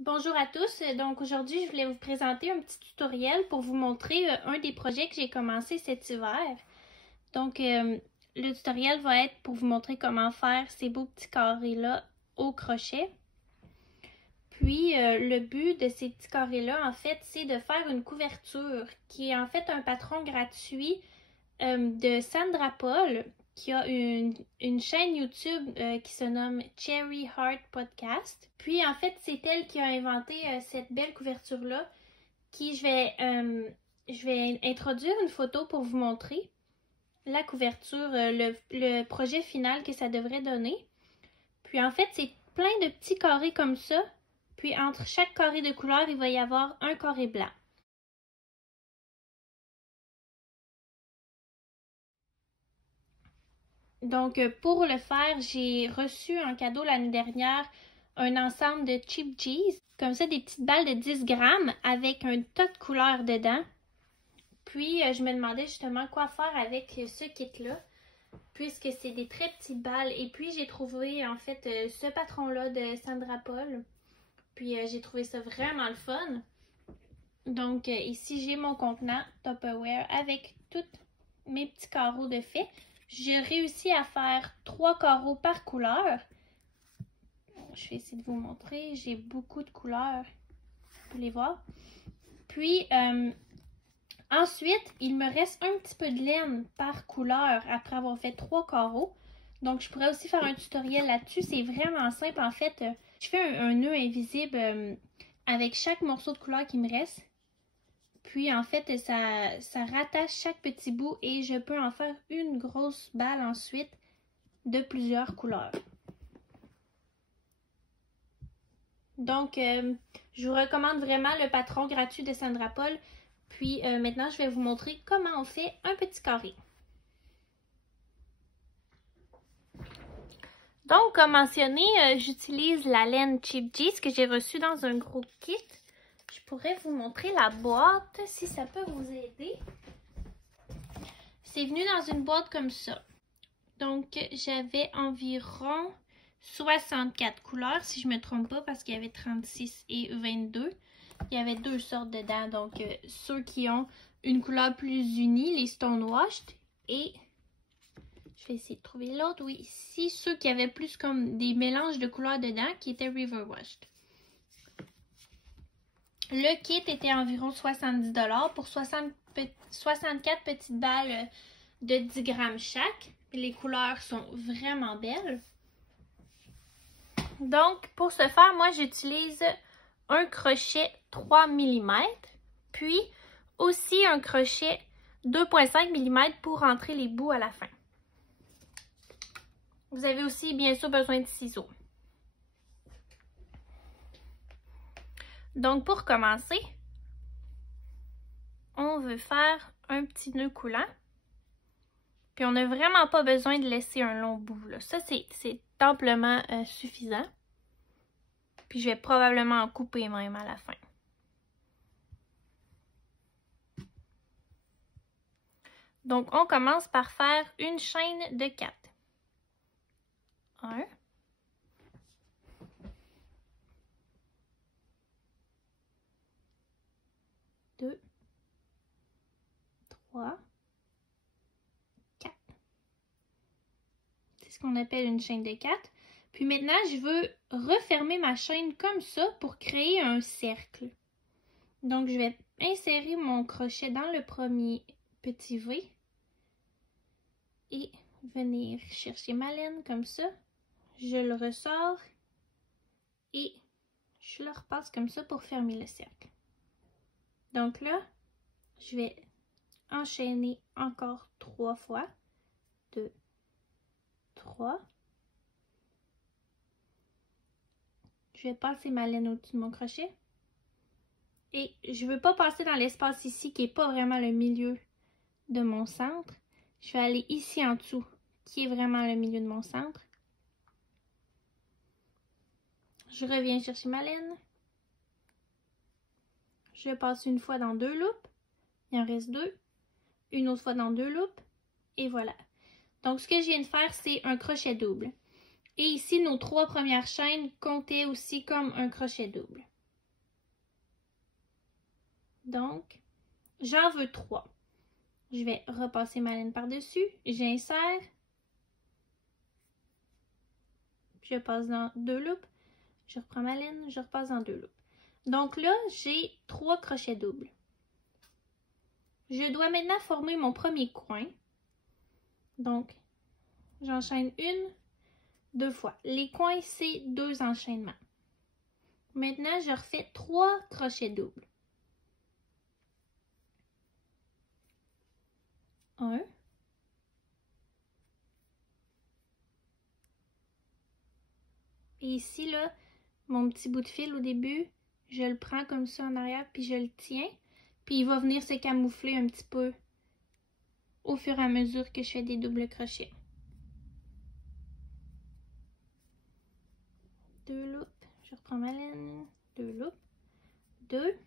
Bonjour à tous, donc aujourd'hui je voulais vous présenter un petit tutoriel pour vous montrer un des projets que j'ai commencé cet hiver. Donc le tutoriel va être pour vous montrer comment faire ces beaux petits carrés là au crochet. Puis le but de ces petits carrés là en fait c'est de faire une couverture qui est en fait un patron gratuit de Sandra Paul qui a une chaîne YouTube qui se nomme Cherry Heart Podcast. Puis en fait, c'est elle qui a inventé cette belle couverture-là qui je vais introduire une photo pour vous montrer la couverture, le projet final que ça devrait donner. Puis en fait, c'est plein de petits carrés comme ça. Puis entre chaque carré de couleur, il va y avoir un carré blanc. Donc, pour le faire, j'ai reçu en cadeau l'année dernière un ensemble de Cheap G's, comme ça des petites balles de 10 grammes avec un tas de couleurs dedans. Puis, je me demandais justement quoi faire avec ce kit-là, puisque c'est des très petites balles. Et puis, j'ai trouvé en fait ce patron-là de Sandra Paul. Puis, j'ai trouvé ça vraiment le fun. Donc, ici, j'ai mon contenant Tupperware avec tous mes petits carreaux de fée. J'ai réussi à faire 3 carreaux par couleur. Je vais essayer de vous montrer. J'ai beaucoup de couleurs. Vous pouvez les voir. Puis, ensuite, il me reste un petit peu de laine par couleur après avoir fait 3 carreaux. Donc, je pourrais aussi faire un tutoriel là-dessus. C'est vraiment simple. En fait, je fais un nœud invisible avec chaque morceau de couleur qui me reste. Puis, en fait, ça rattache chaque petit bout et je peux en faire une grosse balle ensuite de plusieurs couleurs. Donc, je vous recommande vraiment le patron gratuit de Sandra Paul. Puis, maintenant, je vais vous montrer comment on fait un petit carré. Donc, comme mentionné, j'utilise la laine Cheap G's que j'ai reçue dans un gros kit. Je pourrais vous montrer la boîte si ça peut vous aider. C'est venu dans une boîte comme ça. Donc, j'avais environ 64 couleurs, si je ne me trompe pas, parce qu'il y avait 36 et 22. Il y avait 2 sortes dedans. Donc, ceux qui ont une couleur plus unie, les Stonewashed. Et, je vais essayer de trouver l'autre. Oui, ici, ceux qui avaient plus comme des mélanges de couleurs dedans, qui étaient River Washed. Le kit était environ 70 $ pour 64 petites balles de 10 grammes chaque. Les couleurs sont vraiment belles. Donc, pour ce faire, moi, j'utilise un crochet 3 mm, puis aussi un crochet 2,5 mm pour rentrer les bouts à la fin. Vous avez aussi, bien sûr, besoin de ciseaux. Donc, pour commencer, on veut faire un petit nœud coulant. Puis, on n'a vraiment pas besoin de laisser un long bout, là. Ça, c'est amplement suffisant. Puis, je vais probablement en couper même à la fin. Donc, on commence par faire une chaîne de 4. 1. 2. 3. 4. C'est ce qu'on appelle une chaîne de 4. Puis maintenant, je veux refermer ma chaîne comme ça pour créer un cercle. Donc, je vais insérer mon crochet dans le premier petit V et venir chercher ma laine comme ça. Je le ressors et je le repasse comme ça pour fermer le cercle. Donc là, je vais enchaîner encore 3 fois. 2, 3. Je vais passer ma laine au-dessus de mon crochet. Et je ne veux pas passer dans l'espace ici qui n'est pas vraiment le milieu de mon centre. Je vais aller ici en dessous qui est vraiment le milieu de mon centre. Je reviens chercher ma laine. Je passe une fois dans 2 loupes. Il en reste 2. Une autre fois dans 2 loupes. Et voilà. Donc, ce que je viens de faire, c'est un crochet double. Et ici, nos 3 premières chaînes comptaient aussi comme un crochet double. Donc, j'en veux 3. Je vais repasser ma laine par-dessus. J'insère. Je passe dans 2 loupes. Je reprends ma laine. Je repasse dans 2 loupes. Donc là, j'ai 3 crochets doubles. Je dois maintenant former mon premier coin. Donc, j'enchaîne 1, 2 fois. Les coins, c'est 2 enchaînements. Maintenant, je refais 3 crochets doubles. 1. Et ici, là, mon petit bout de fil au début, je le prends comme ça en arrière, puis je le tiens. Puis il va venir se camoufler un petit peu au fur et à mesure que je fais des doubles crochets. 2 loupes, je reprends ma laine, 2 loupes, 2.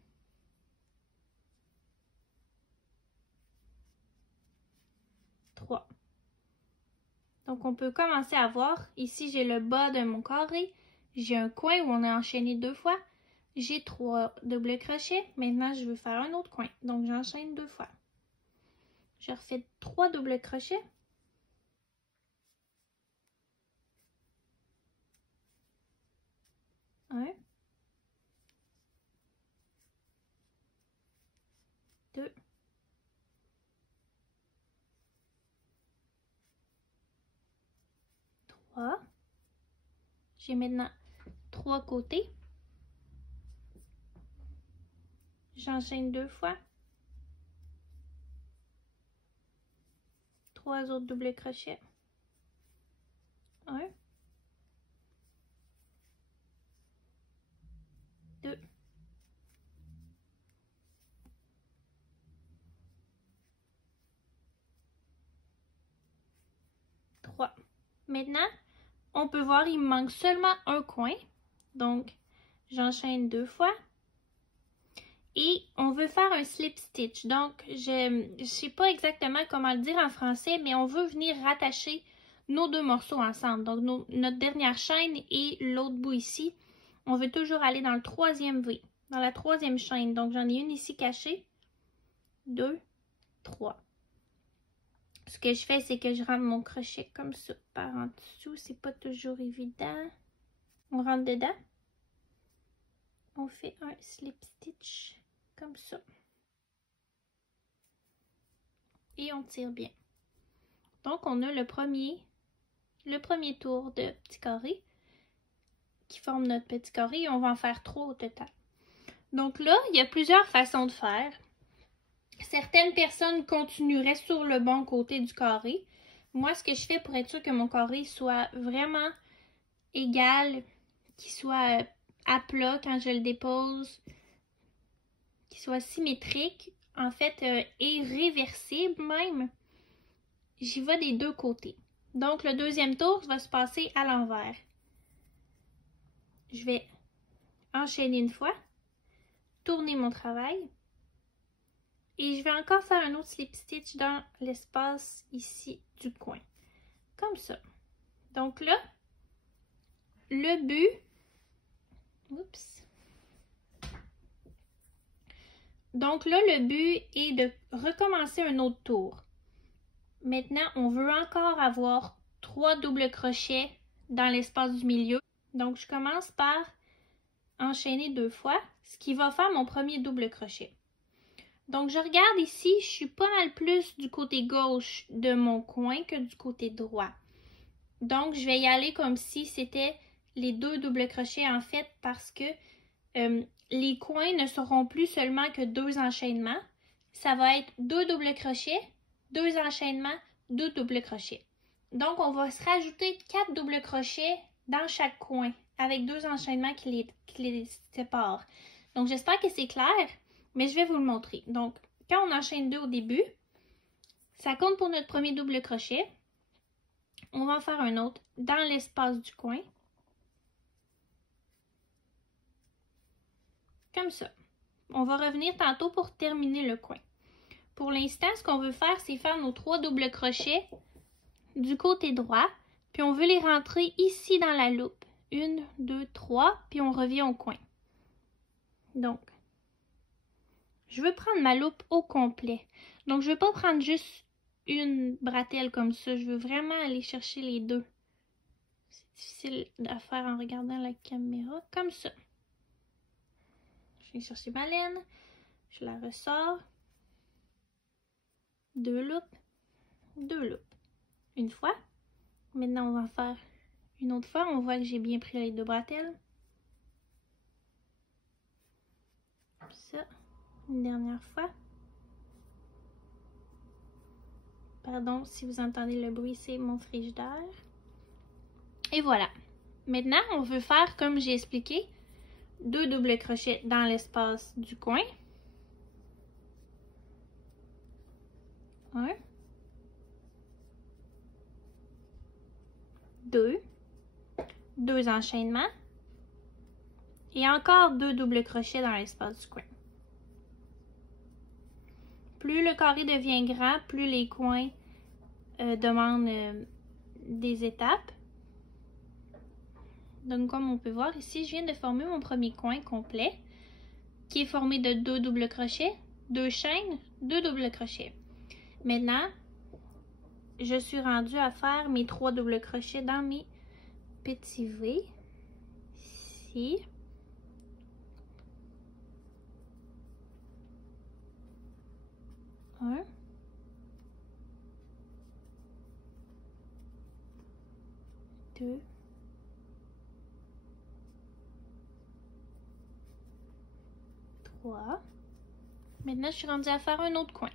3. Donc on peut commencer à voir, ici j'ai le bas de mon carré, j'ai un coin où on a enchaîné 2 fois, j'ai 3 doubles crochets, maintenant je veux faire un autre coin, donc j'enchaîne 2 fois. Je refais 3 doubles crochets. 1, 2, 3. J'ai maintenant 3 côtés. J'enchaîne 2 fois. 3 autres doubles crochets. 1, 2, 3. Maintenant, on peut voir il me manque seulement un coin. Donc, j'enchaîne 2 fois. Et on veut faire un slip stitch. Donc, je ne sais pas exactement comment le dire en français, mais on veut venir rattacher nos 2 morceaux ensemble. Donc, notre dernière chaîne et l'autre bout ici. On veut toujours aller dans le 3e V, dans la 3e chaîne. Donc, j'en ai une ici cachée. 2, 3. Ce que je fais, c'est que je rentre mon crochet comme ça par en dessous. C'est pas toujours évident. On rentre dedans. On fait un slip stitch comme ça. Et on tire bien. Donc, on a le premier tour de petit carré qui forme notre petit carré et on va en faire 3 au total. Donc là, il y a plusieurs façons de faire. Certaines personnes continueraient sur le bon côté du carré. Moi, ce que je fais pour être sûr que mon carré soit vraiment égal, qu'il soit à plat quand je le dépose, qu'il soit symétrique, en fait, et réversible même, j'y vais des 2 côtés. Donc, le deuxième tour va se passer à l'envers. Je vais enchaîner une fois, tourner mon travail, et je vais encore faire un autre slip stitch dans l'espace ici du coin. Comme ça. Donc là, le but... Oups. Donc là, le but est de recommencer un autre tour. Maintenant, on veut encore avoir 3 doubles crochets dans l'espace du milieu. Donc, je commence par enchaîner 2 fois, ce qui va faire mon premier double crochet. Donc, je regarde ici, je suis pas mal plus du côté gauche de mon coin que du côté droit. Donc, je vais y aller comme si c'était les 2 doubles crochets en fait parce que les coins ne seront plus seulement que 2 enchaînements. Ça va être 2 doubles crochets, 2 enchaînements, 2 doubles crochets. Donc, on va se rajouter 4 doubles crochets dans chaque coin avec 2 enchaînements qui les séparent. Donc, j'espère que c'est clair, mais je vais vous le montrer. Donc, quand on enchaîne 2 au début, ça compte pour notre premier double crochet. On va en faire un autre dans l'espace du coin. Comme ça. On va revenir tantôt pour terminer le coin. Pour l'instant, ce qu'on veut faire, c'est faire nos 3 doubles crochets du côté droit. Puis on veut les rentrer ici dans la loupe. 1, 2, 3, puis on revient au coin. Donc, je veux prendre ma loupe au complet. Donc, je ne veux pas prendre juste une bretelle comme ça. Je veux vraiment aller chercher les deux. C'est difficile à faire en regardant la caméra. Comme ça. Je vais chercher ma laine. Je la ressors. 2 loupes. 2 loupes. Une fois. Maintenant, on va en faire une autre fois. On voit que j'ai bien pris les deux bretelles. Ça. Une dernière fois. Pardon si vous entendez le bruit, c'est mon frigidaire. Et voilà. Maintenant, on veut faire, comme j'ai expliqué, 2 doubles crochets dans l'espace du coin. 1, 2, 2 enchaînements et encore 2 doubles crochets dans l'espace du coin. Plus le carré devient grand, plus les coins demandent des étapes. Donc, comme on peut voir ici, je viens de former mon premier coin complet qui est formé de 2 doubles crochets, 2 chaînes, 2 doubles crochets. Maintenant, je suis rendue à faire mes 3 doubles crochets dans mes petits V. Ici. Un. 2. 3. Maintenant, je suis rendue à faire un autre coin.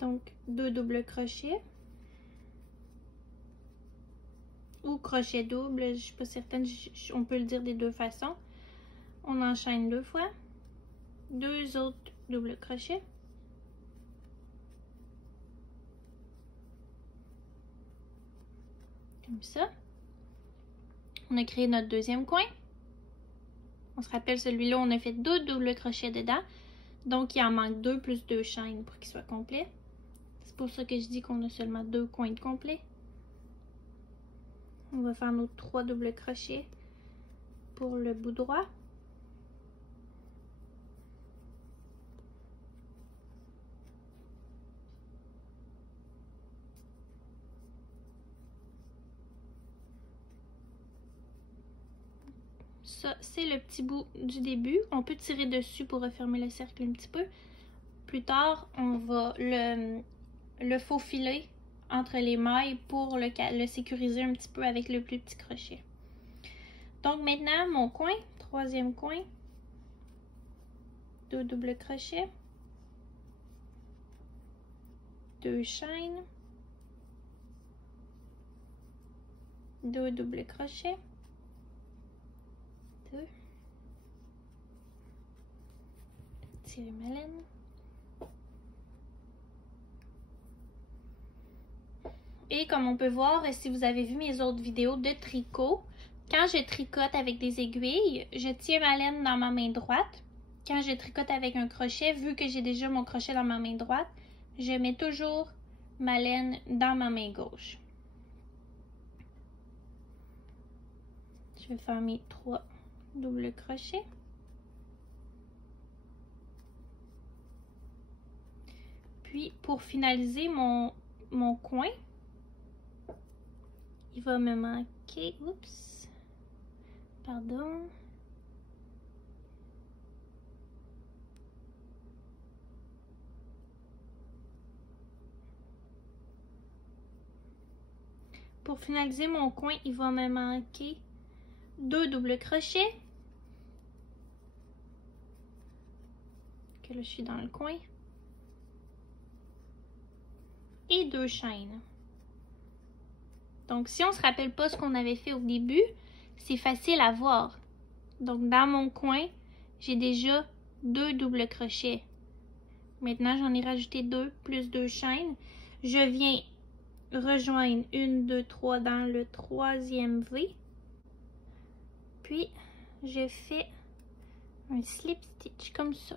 Donc, 2 doubles crochets. Ou crochet double, je ne suis pas certaine, on peut le dire des deux façons. On enchaîne 2 fois. 2 autres doubles crochets. Comme ça. On a créé notre deuxième coin. On se rappelle, celui-là, on a fait 2 doubles crochets dedans. Donc, il en manque 2 plus 2 chaînes pour qu'il soit complet. C'est pour ça que je dis qu'on a seulement 2 coins de complet. On va faire nos 3 doubles crochets pour le bout droit. Ça, c'est le petit bout du début. On peut tirer dessus pour refermer le cercle un petit peu. Plus tard, on va le faufiler entre les mailles pour le sécuriser un petit peu avec le plus petit crochet. Donc maintenant, mon coin, troisième coin, 2 doubles crochets, 2 chaînes, 2 doubles crochets, 2, tirer ma laine. Et comme on peut voir, si vous avez vu mes autres vidéos de tricot, quand je tricote avec des aiguilles, je tiens ma laine dans ma main droite. Quand je tricote avec un crochet, vu que j'ai déjà mon crochet dans ma main droite, je mets toujours ma laine dans ma main gauche. Je vais faire mes 3 doubles crochets. Puis, pour finaliser mon coin, il va me manquer, oups, pardon. Pour finaliser mon coin, il va me manquer 2 doubles crochets. Que là, je suis dans le coin. Et 2 chaînes. Donc, si on ne se rappelle pas ce qu'on avait fait au début, c'est facile à voir. Donc, dans mon coin, j'ai déjà 2 doubles crochets. Maintenant, j'en ai rajouté 2 plus 2 chaînes. Je viens rejoindre 1, 2, 3 dans le troisième V. Puis, je fais un slip stitch comme ça.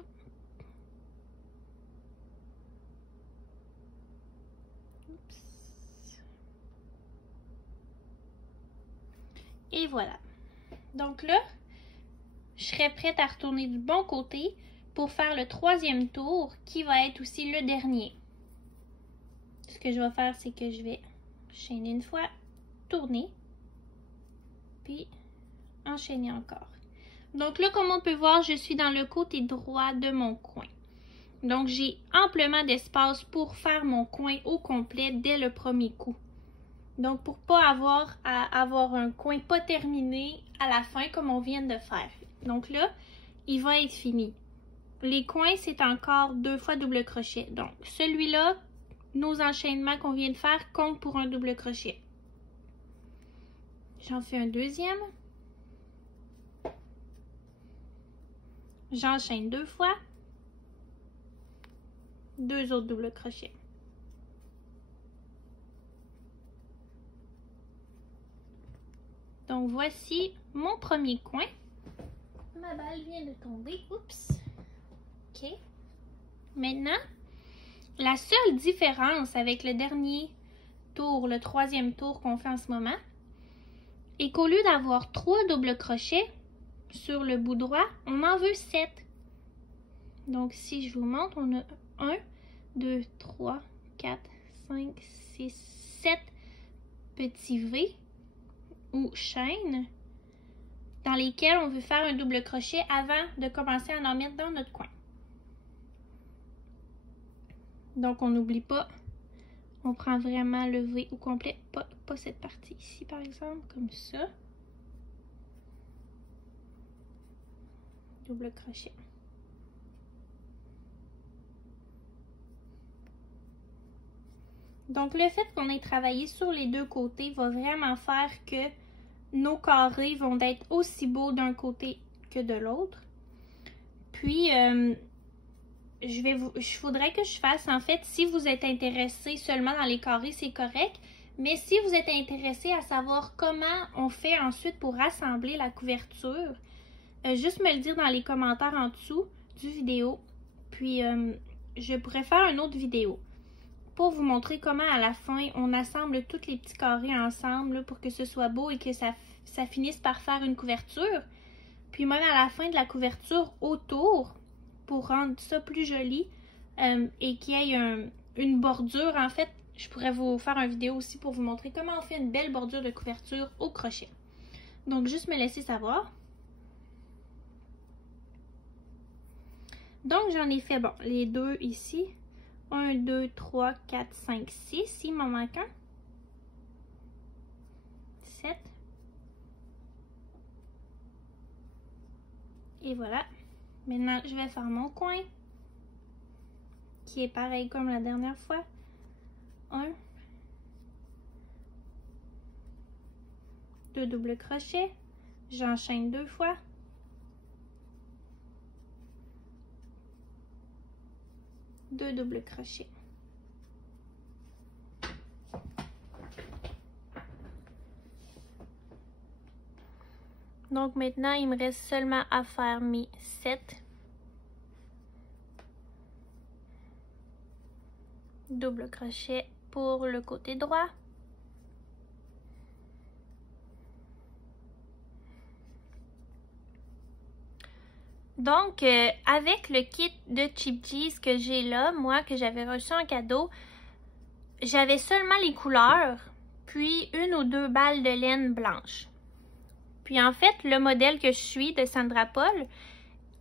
Et voilà. Donc là, je serai prête à retourner du bon côté pour faire le troisième tour qui va être aussi le dernier. Ce que je vais faire, c'est que je vais chaîner une fois, tourner, puis enchaîner encore. Donc là, comme on peut voir, je suis dans le côté droit de mon coin. Donc j'ai amplement d'espace pour faire mon coin au complet dès le premier coup. Donc pour pas avoir à avoir un coin pas terminé à la fin comme on vient de faire. Donc là, il va être fini. Les coins, c'est encore 2 fois double crochet. Donc celui-là, nos enchaînements qu'on vient de faire comptent pour un double crochet. J'en fais un deuxième. J'enchaîne 2 fois. 2 autres doubles crochets. Donc voici mon premier coin. Ma balle vient de tomber. Oups. OK. Maintenant, la seule différence avec le dernier tour, le troisième tour qu'on fait en ce moment, est qu'au lieu d'avoir 3 doubles crochets sur le bout droit, on en veut 7. Donc si je vous montre, on a 1, 2, 3, 4, 5, 6, 7 petits V ou chaînes dans lesquels on veut faire un double crochet avant de commencer à en mettre dans notre coin. Donc on n'oublie pas, on prend vraiment le V au complet, pas cette partie ici par exemple, comme ça. Double crochet. Donc le fait qu'on ait travaillé sur les deux côtés va vraiment faire que nos carrés vont être aussi beaux d'un côté que de l'autre. Puis, je voudrais que je fasse, en fait, si vous êtes intéressé seulement dans les carrés, c'est correct. Mais si vous êtes intéressé à savoir comment on fait ensuite pour assembler la couverture, juste me le dire dans les commentaires en dessous du vidéo. Puis, je pourrais faire une autre vidéo pour vous montrer comment à la fin on assemble tous les petits carrés ensemble là, pour que ce soit beau et que ça finisse par faire une couverture. Puis même à la fin de la couverture autour, pour rendre ça plus joli et qu'il y ait une bordure, en fait, je pourrais vous faire une vidéo aussi pour vous montrer comment on fait une belle bordure de couverture au crochet. Donc juste me laisser savoir. Donc j'en ai fait, bon, les deux ici. 1, 2, 3, 4, 5, 6. Il m'en manque un. 7. Et voilà. Maintenant, je vais faire mon coin. Qui est pareil comme la dernière fois. 1. 2 doubles crochets. J'enchaîne 2 fois. Deux doubles crochets. Donc maintenant, il me reste seulement à faire mes 7 doubles crochets pour le côté droit. Donc, avec le kit de Cheap Gees que j'ai là, moi, que j'avais reçu en cadeau, j'avais seulement les couleurs, puis 1 ou 2 balles de laine blanche. Puis en fait, le modèle que je suis de Sandra Paul,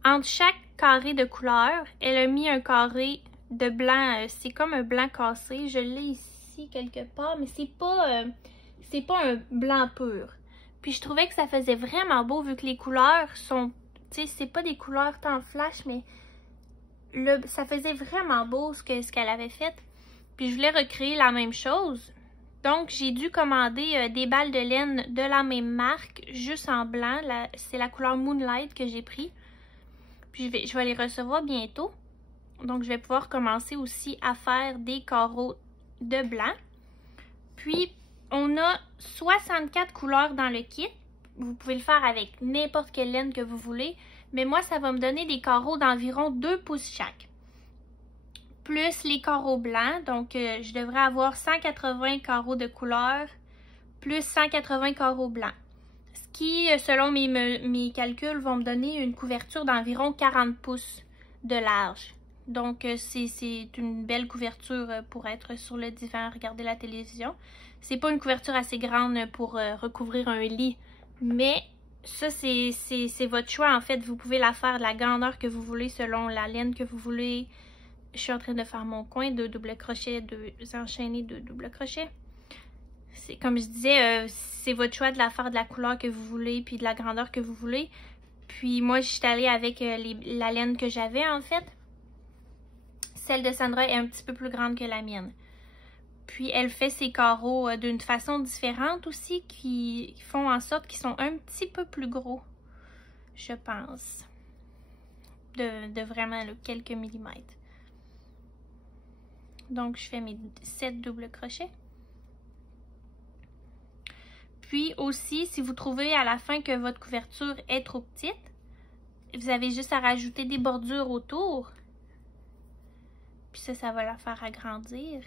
entre chaque carré de couleur, elle a mis un carré de blanc, c'est comme un blanc cassé. Je l'ai ici quelque part, mais c'est pas un blanc pur. Puis je trouvais que ça faisait vraiment beau vu que les couleurs sont... Tu sais, c'est pas des couleurs tant flash, mais ça faisait vraiment beau ce qu'elle avait fait. Puis je voulais recréer la même chose. Donc, j'ai dû commander des balles de laine de la même marque, juste en blanc. C'est la couleur Moonlight que j'ai pris. Puis je vais les recevoir bientôt. Donc, je vais pouvoir commencer aussi à faire des carreaux de blanc. Puis, on a 64 couleurs dans le kit. Vous pouvez le faire avec n'importe quelle laine que vous voulez. Mais moi, ça va me donner des carreaux d'environ 2 pouces chaque. Plus les carreaux blancs. Donc, je devrais avoir 180 carreaux de couleur. Plus 180 carreaux blancs. Ce qui, selon mes calculs, vont me donner une couverture d'environ 40 pouces de large. Donc, c'est une belle couverture pour être sur le divan, regarder la télévision. C'est pas une couverture assez grande pour recouvrir un lit, mais ça, c'est votre choix. En fait, vous pouvez la faire de la grandeur que vous voulez selon la laine que vous voulez. Je suis en train de faire mon coin, 2 doubles crochets, 2 enchaînés, 2 doubles crochets. C'est comme je disais, c'est votre choix de la faire de la couleur que vous voulez, puis de la grandeur que vous voulez. Puis moi, je suis allée avec la laine que j'avais, en fait. Celle de Sandra est un petit peu plus grande que la mienne. Puis elle fait ses carreaux d'une façon différente aussi, qui font en sorte qu'ils sont un petit peu plus gros, je pense. De vraiment là, quelques millimètres. Donc je fais mes 7 doubles crochets. Puis aussi, si vous trouvez à la fin que votre couverture est trop petite, vous avez juste à rajouter des bordures autour. Puis ça va la faire agrandir.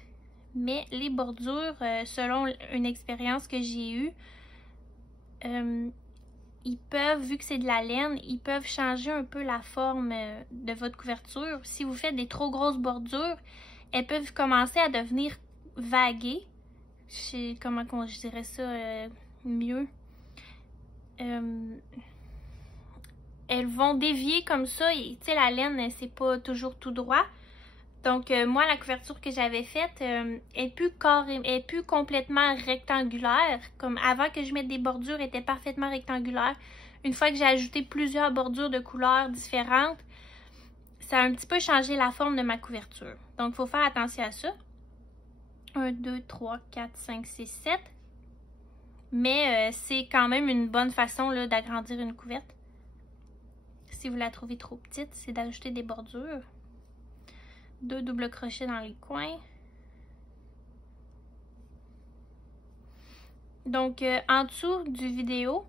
Mais les bordures, selon une expérience que j'ai eue, ils peuvent, vu que c'est de la laine, ils peuvent changer un peu la forme de votre couverture. Si vous faites des trop grosses bordures, elles peuvent commencer à devenir vaguées. Je sais comment je dirais ça mieux. Elles vont dévier comme ça. Tu sais, la laine, c'est pas toujours tout droit. Donc, moi, la couverture que j'avais faite est plus complètement rectangulaire. Comme avant que je mette des bordures, elle était parfaitement rectangulaire. Une fois que j'ai ajouté plusieurs bordures de couleurs différentes, ça a un petit peu changé la forme de ma couverture. Donc, il faut faire attention à ça. 1, 2, 3, 4, 5, 6, 7. Mais c'est quand même une bonne façon d'agrandir une couverte. Si vous la trouvez trop petite, c'est d'ajouter des bordures. 2 doubles crochets dans les coins. Donc, en dessous du vidéo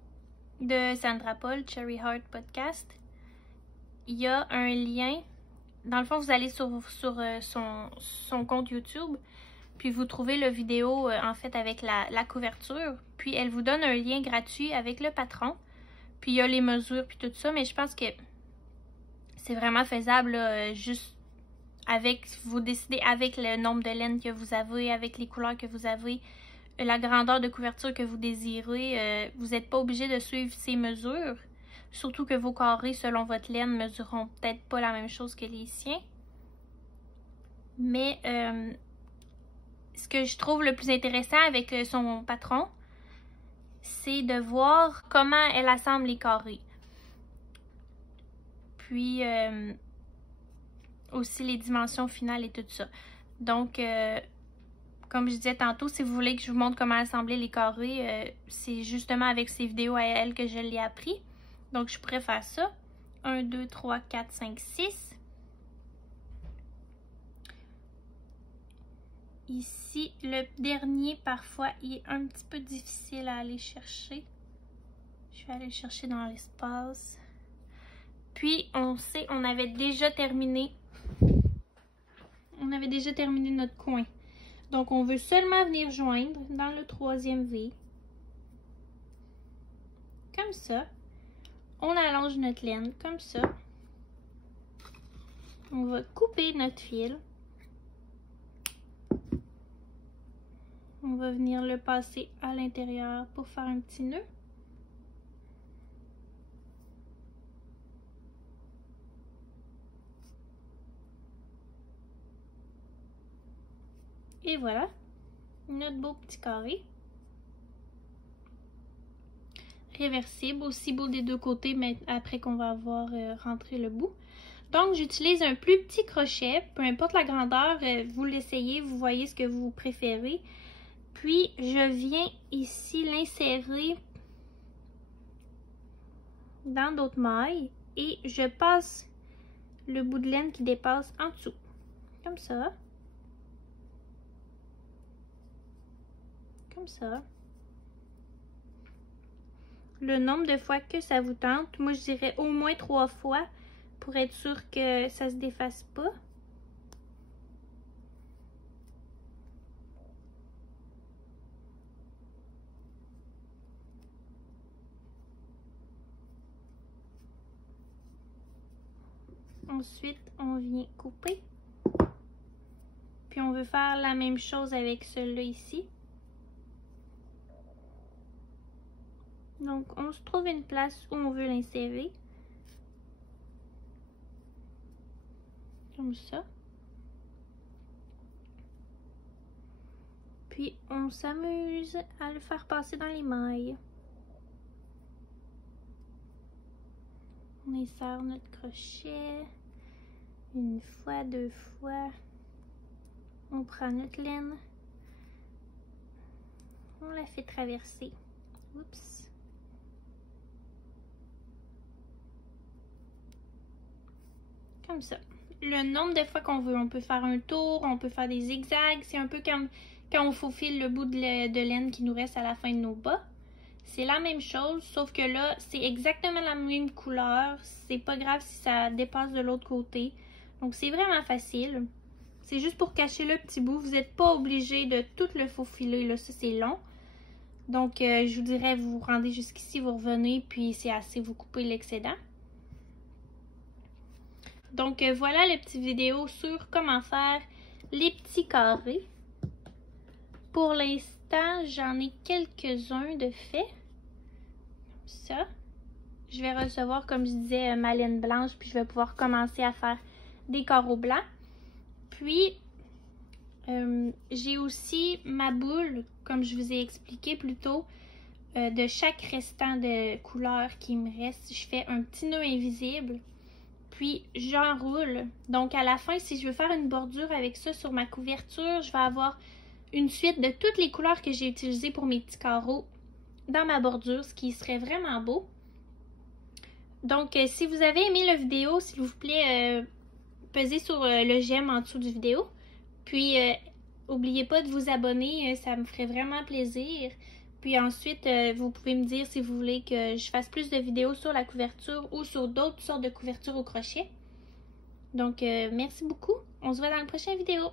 de Sandra Paul, Cherry Heart Podcast, il y a un lien. Dans le fond, vous allez sur son compte YouTube, puis vous trouvez la vidéo, en fait, avec la couverture. Puis, elle vous donne un lien gratuit avec le patron. Puis, il y a les mesures, puis tout ça. Mais je pense que c'est vraiment faisable, là, juste vous décidez avec le nombre de laine que vous avez, avec les couleurs que vous avez, la grandeur de couverture que vous désirez. Vous n'êtes pas obligé de suivre ces mesures. Surtout que vos carrés, selon votre laine, ne mesureront peut-être pas la même chose que les siens. Mais ce que je trouve le plus intéressant avec son patron, c'est de voir comment elle assemble les carrés. Puis aussi les dimensions finales et tout ça. Donc, comme je disais tantôt, si vous voulez que je vous montre comment assembler les carrés, c'est justement avec ces vidéos à elle que je l'ai appris. Donc, je pourrais faire ça. 1, 2, 3, 4, 5, 6. Ici, le dernier, parfois, il est un petit peu difficile à aller chercher. Je vais aller le chercher dans l'espace. Puis, on avait déjà terminé. On avait déjà terminé notre coin. Donc, on veut seulement venir joindre dans le 3e V. Comme ça. On allonge notre laine comme ça. On va couper notre fil. On va venir le passer à l'intérieur pour faire un petit nœud. Et voilà, notre beau petit carré. Réversible, aussi beau des deux côtés, mais après qu'on va avoir rentré le bout. Donc, j'utilise un plus petit crochet, peu importe la grandeur, vous l'essayez, vous voyez ce que vous préférez. Puis, je viens ici l'insérer dans d'autres mailles et je passe le bout de laine qui dépasse en dessous, comme ça. Comme ça. Le nombre de fois que ça vous tente, moi je dirais au moins 3 fois pour être sûr que ça se défasse pas. Ensuite, on vient couper. Puis on veut faire la même chose avec celui-là ici. Donc, on se trouve une place où on veut l'insérer. Comme ça. Puis, on s'amuse à le faire passer dans les mailles. On insère notre crochet. Une fois, deux fois. On prend notre laine. On la fait traverser. Oups. Comme ça. Le nombre de fois qu'on veut. On peut faire un tour, on peut faire des zigzags. C'est un peu comme quand on faufile le bout de laine qui nous reste à la fin de nos bas. C'est la même chose, sauf que là, c'est exactement la même couleur. C'est pas grave si ça dépasse de l'autre côté. Donc, c'est vraiment facile. C'est juste pour cacher le petit bout. Vous n'êtes pas obligé de tout le faufiler. Là, ça, c'est long. Donc, je vous dirais, vous vous rendez jusqu'ici, vous revenez, puis c'est assez, vous coupez l'excédent. Donc, voilà la petite vidéo sur comment faire les petits carrés. Pour l'instant, j'en ai quelques-uns de faits. Comme ça. Je vais recevoir, comme je disais, ma laine blanche, puis je vais pouvoir commencer à faire des carreaux blancs. Puis, j'ai aussi ma boule, comme je vous ai expliqué plus tôt, de chaque restant de couleur qui me reste. Je fais un petit nœud invisible. Puis j'enroule. Donc à la fin, si je veux faire une bordure avec ça sur ma couverture, je vais avoir une suite de toutes les couleurs que j'ai utilisées pour mes petits carreaux dans ma bordure, ce qui serait vraiment beau. Donc si vous avez aimé la vidéo, s'il vous plaît, pesez sur le j'aime en dessous du vidéo. Puis n'oubliez pas de vous abonner, ça me ferait vraiment plaisir. Puis ensuite, vous pouvez me dire si vous voulez que je fasse plus de vidéos sur la couverture ou sur d'autres sortes de couvertures au crochet. Donc, merci beaucoup. On se voit dans la prochaine vidéo.